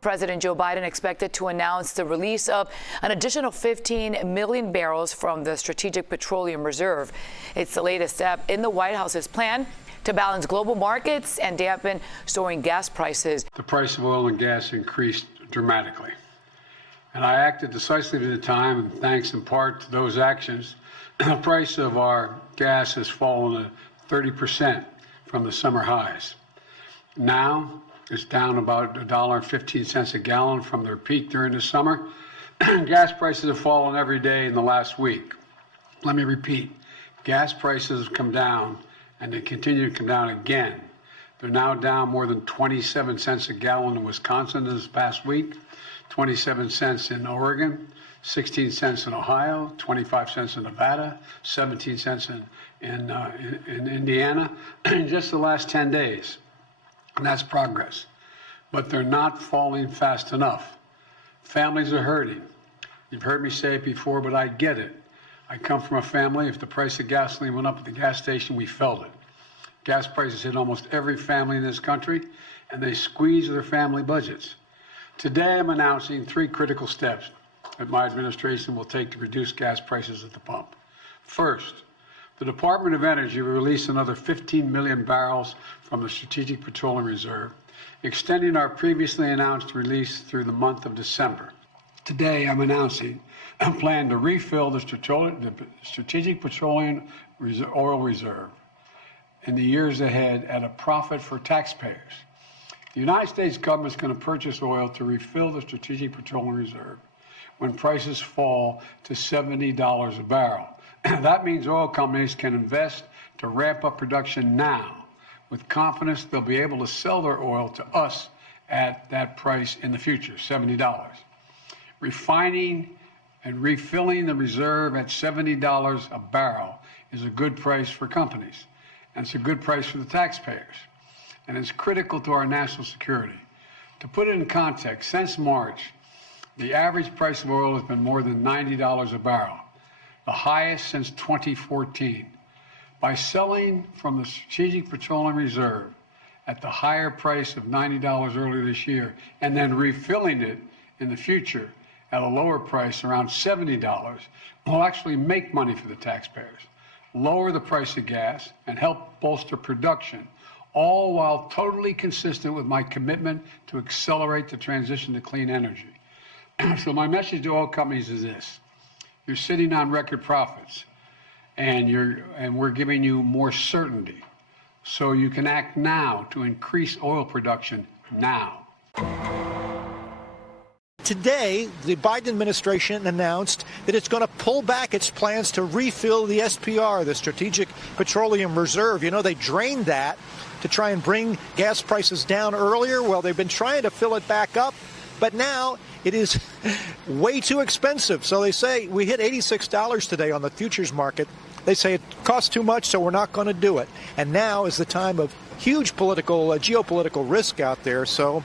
President Joe Biden expected to announce the release of an additional 15 million barrels from the Strategic Petroleum Reserve. It's the latest step in the White House's plan to balance global markets and dampen soaring gas prices. The price of oil and gas increased dramatically, and I acted decisively at the time, and thanks in part to those actions, the price of our gas has fallen 30% from the summer highs. Now, it's down about $1.15 a gallon from their peak during the summer. Gas prices have fallen every day in the last week. Let me repeat, gas prices have come down, and they continue to come down again. They're now down more than 27 cents a gallon in Wisconsin this past week, 27 cents in Oregon, 16 cents in Ohio, 25 cents in Nevada, 17 cents in Indiana in just the last 10 days. And that's progress. But they're not falling fast enough. Families are hurting. You've heard me say it before, but I get it. I come from a family, if the price of gasoline went up at the gas station, we felt it. Gas prices hit almost every family in this country, and they squeeze their family budgets. Today, I'm announcing 3 critical steps that my administration will take to reduce gas prices at the pump. First, the Department of Energy will release another 15 million barrels from the Strategic Petroleum Reserve, extending our previously announced release through the month of December. Today, I'm announcing a plan to refill the Strategic Petroleum Oil Reserve in the years ahead at a profit for taxpayers. The United States government is going to purchase oil to refill the Strategic Petroleum Reserve when prices fall to $70 a barrel. That means oil companies can invest to ramp up production now with confidence they'll be able to sell their oil to us at that price in the future, $70. Refining and refilling the reserve at $70 a barrel is a good price for companies, and it's a good price for the taxpayers, and it's critical to our national security. To put it in context, since March, the average price of oil has been more than $90 a barrel, the highest since 2014. By selling from the Strategic Petroleum Reserve at the higher price of $90 earlier this year and then refilling it in the future at a lower price around $70, we'll actually make money for the taxpayers, lower the price of gas, and help bolster production, all while totally consistent with my commitment to accelerate the transition to clean energy. So my message to oil companies is this: you're sitting on record profits, and we're giving you more certainty, so you can act now to increase oil production now. Today, the Biden administration announced that it's going to pull back its plans to refill the SPR, the Strategic Petroleum Reserve. You know, they drained that to try and bring gas prices down earlier. Well, they've been trying to fill it back up, but now it is way too expensive. So they say we hit $86 today on the futures market. They say it costs too much, so we're not going to do it. And now is the time of huge geopolitical risk out there. So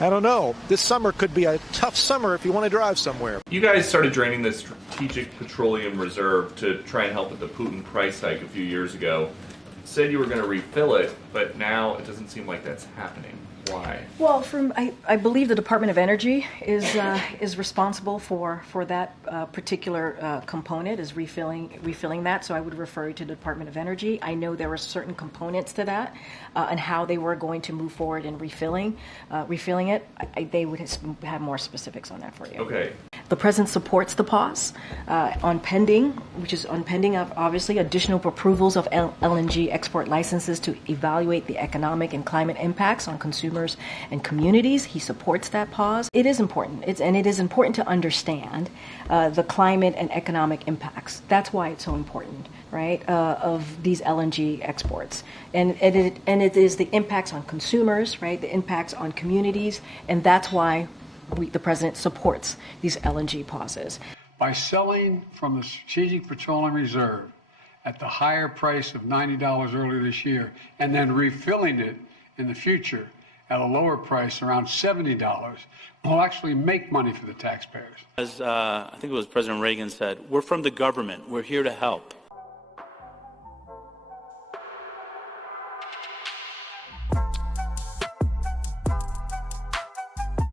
I don't know. This summer could be a tough summer if you want to drive somewhere. You guys started draining the Strategic Petroleum Reserve to try and help with the Putin price hike a few years ago. Said you were going to refill it, but now it doesn't seem like that's happening. Why? Well, I believe the Department of Energy is responsible for that particular component, is refilling that. So I would refer you to the Department of Energy. I know there were certain components to that and how they were going to move forward in refilling it. They would have more specifics on that for you. Okay. The president supports the pause on pending, obviously, additional approvals of LNG export licenses to evaluate the economic and climate impacts on consumers and communities. He supports that pause. It is important. It is important to understand the climate and economic impacts. That's why it's so important, right, of these LNG exports. And it is the impacts on consumers, right, the impacts on communities, and that's why the president supports these LNG pauses. By selling from the Strategic Petroleum Reserve at the higher price of $90 earlier this year and then refilling it in the future at a lower price around $70, we'll actually make money for the taxpayers. As I think it was President Reagan said, we're from the government. We're here to help.